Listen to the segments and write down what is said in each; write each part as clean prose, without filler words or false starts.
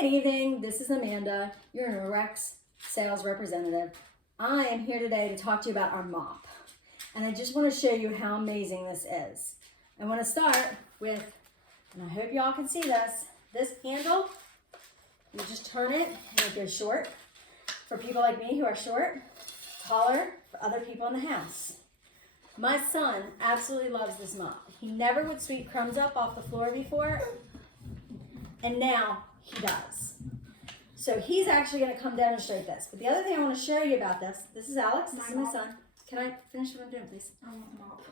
Good evening, this is Amanda, your Norwex sales representative. I am here today to talk to you about our mop. And I just want to show you how amazing this is. I want to start with, and I hope y'all can see this handle. You just turn it and it goes short. For people like me who are short, taller, for other people in the house. My son absolutely loves this mop. He never would sweep crumbs up off the floor before, and now he does. So he's actually going to come demonstrate this. But the other thing I want to show you about this is Alex, this is my son. Can I finish what I'm doing, please? I want a mop.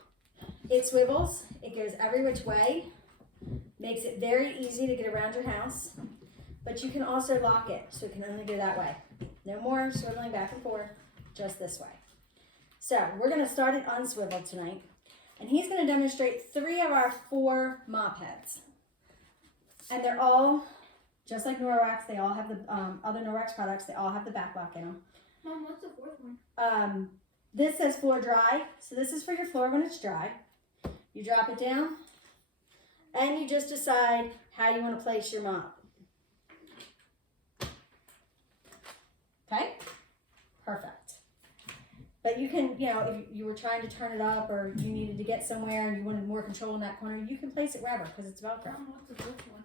It swivels, it goes every which way, makes it very easy to get around your house, but you can also lock it, so it can only go that way. No more swiveling back and forth, just this way. So we're going to start it unswiveled tonight, and he's going to demonstrate 3 of our 4 mop heads. And they're all, just like Norwex, they all have the other Norwex products, they all have the back lock in them. Mom, what's the 4th one? This says floor dry, so this is for your floor when it's dry. You drop it down, and you just decide how you want to place your mop. Okay? Perfect. But you can, if you were trying to turn it up or you needed to get somewhere and you wanted more control in that corner, you can place it wherever because it's Velcro. Mom, what's the 5th one?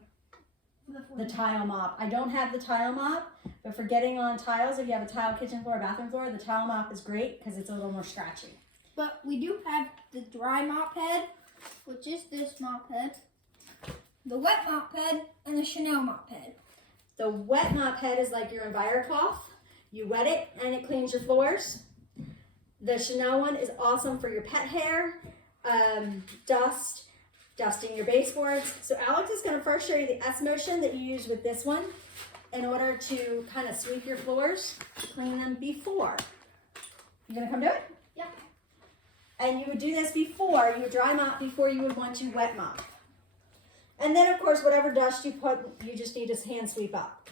The tile mop. I don't have the tile mop, but for getting on tiles, if you have a tile kitchen floor, bathroom floor, the tile mop is great because it's a little more scratchy. But we do have the dry mop head, which is this mop head, the wet mop head, and the Chanel mop head. The wet mop head is like your EnviroCloth. You wet it and it cleans your floors. The Chanel one is awesome for your pet hair, dusting your baseboards. So Alex is going to first show you the S motion that you use with this one in order to kind of sweep your floors, clean them before. You going to come do it? Yep. And you would do this before, you would dry mop before you would want to wet mop. And then of course, whatever dust you put, you just need to hand sweep up.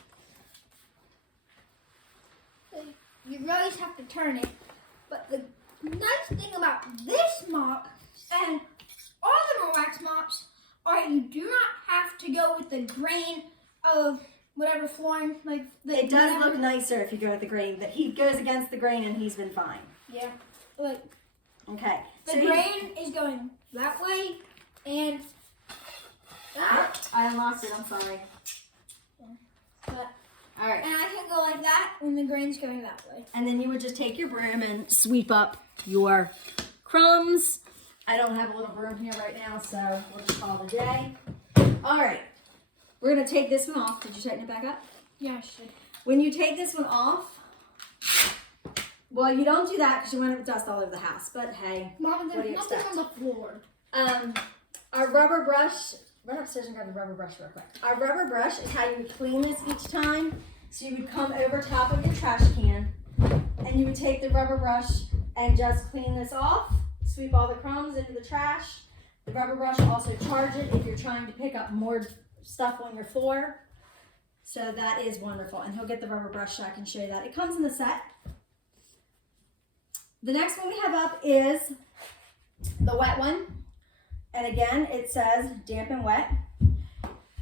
You really just have to turn it. But the nice thing about this mop and all the Norwex mops are you do not have to go with the grain of whatever flooring. It does look nicer if you go with the grain. That he goes against the grain and he's been fine. Yeah. Look. Okay. The grain is going that way and that. I unlocked it, I'm sorry. But, all right. and I can go like that when the grain's going that way. And then you would just take your broom and sweep up your crumbs. I don't have a little broom here right now, so we'll just call it a day. All right. We're going to take this one off. Did you tighten it back up? Yeah, I should. When you take this one off, well, you don't do that because you wind up with dust all over the house. But hey, Mom, what do there's you nothing expect? on the floor. Our rubber brush, run upstairs and grab the rubber brush real quick. Our rubber brush is how you would clean this each time. So you would come over top of your trash can and you would take the rubber brush and just clean this off, sweep all the crumbs into the trash. The rubber brush will also charge it if you're trying to pick up more stuff on your floor. So that is wonderful. And he'll get the rubber brush so I can show you that. It comes in the set. The next one we have up is the wet one. And again, it says damp and wet.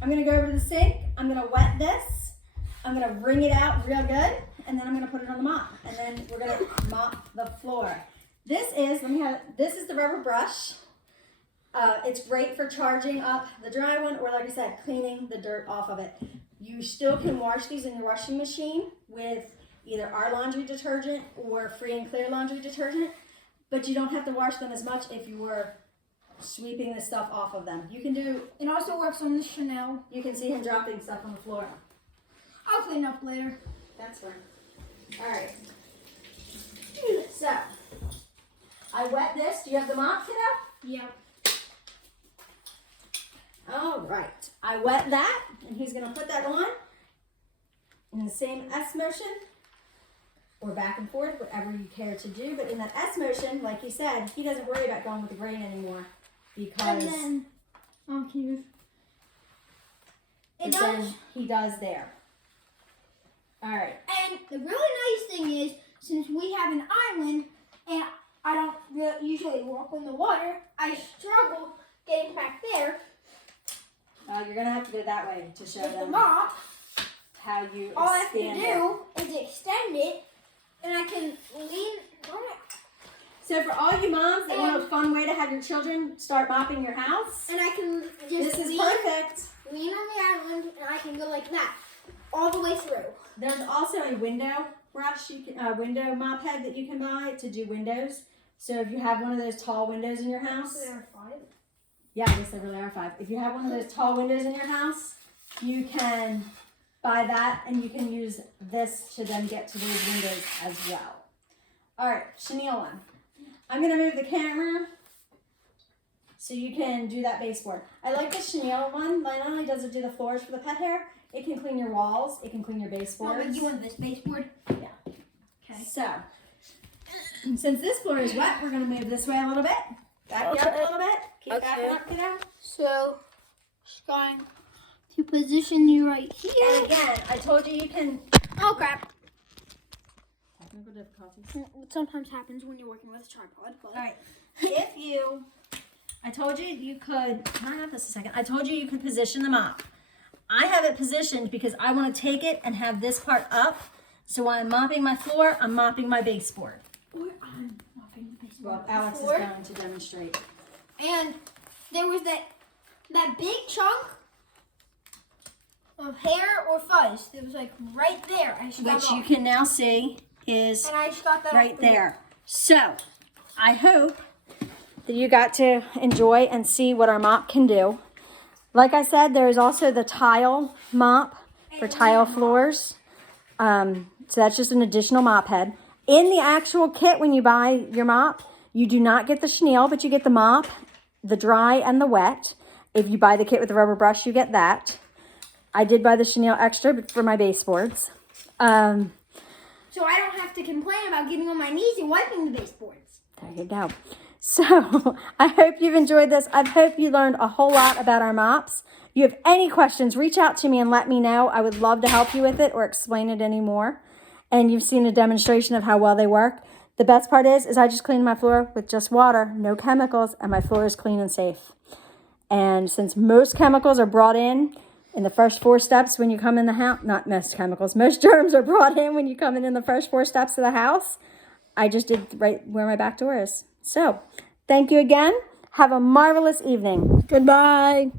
I'm going to go over to the sink. I'm going to wet this. I'm going to wring it out real good. And then I'm going to put it on the mop. And then we're going to mop the floor. This is the rubber brush. It's great for charging up the dry one or, like I said, cleaning the dirt off of it. You still can wash these in your washing machine with either our laundry detergent or free and clear laundry detergent. But you don't have to wash them as much if you were sweeping the stuff off of them. You can do. It also works on the Chanel. You can see him dropping stuff on the floor. I'll clean up later. That's fine. All right. So, I wet this. Do you have the mop, kiddo? Yeah. All right. I wet that, and he's going to put that on in the same S motion or back and forth, whatever you care to do. But in that S motion, like he said, he doesn't worry about going with the grain anymore because and then, can you? It does. He does there. All right. And the really nice thing is, since we have an island and I don't usually walk on the water, I struggle getting back there. You're going to have to go that way to show With the them mop. how you All I have to expand it. do is extend it, and I can lean on it. So for all you moms that want a fun way to have your children start mopping your house, And I can just this is lean perfect. on the island, and I can go like that all the way through. There's also a window brush, window mop head that you can buy to do windows. So if you have one of those tall windows in your house, So there are 5. yeah, I guess there really are 5. If you have one of those tall windows in your house, you can buy that and you can use this to then get to those windows as well. All right, chenille one. I'm gonna move the camera so you can do that baseboard. I like the chenille one. Not only does it do the floors for the pet hair, it can clean your walls, it can clean your baseboards. You want this baseboard? Yeah. Okay. So, since this floor is wet, we're gonna move this way a little bit. Back you up a little bit. Keep backing up, kiddo. So, just going to position you right here. And again, I told you you can. Oh crap! Technical difficulties. What sometimes happens when you're working with a tripod. But... All right. I told you you could. Can I have this a second? I told you you could position the mop. I have it positioned because I want to take it and have this part up. So while I'm mopping my floor, I'm mopping my baseboard. Or I'm mopping the baseboard. Well, Alex is Floor. going to demonstrate. And there was that big chunk of hair or fuzz that was like right there. I just got Which it you off. can now see is And I just got that right off there. So I hope that you got to enjoy and see what our mop can do. Like I said, there is also the tile mop for tile floors. So that's just an additional mop head. In the actual kit, when you buy your mop, you do not get the chenille, but you get the mop, the dry and the wet. If you buy the kit with the rubber brush, you get that. I did buy the chenille extra for my baseboards. So I don't have to complain about getting on my knees and wiping the baseboards. There you go. So I hope you've enjoyed this. I hope you learned a whole lot about our mops. If you have any questions, reach out to me and let me know. I would love to help you with it or explain it any more. And you've seen a demonstration of how well they work. The best part is I just cleaned my floor with just water, no chemicals, and my floor is clean and safe. And since most chemicals are brought in the first 4 steps when you come in the house, not most chemicals, most germs are brought in when you come in the first 4 steps of the house, I just did right where my back door is. So, thank you again. Have a marvelous evening. Goodbye.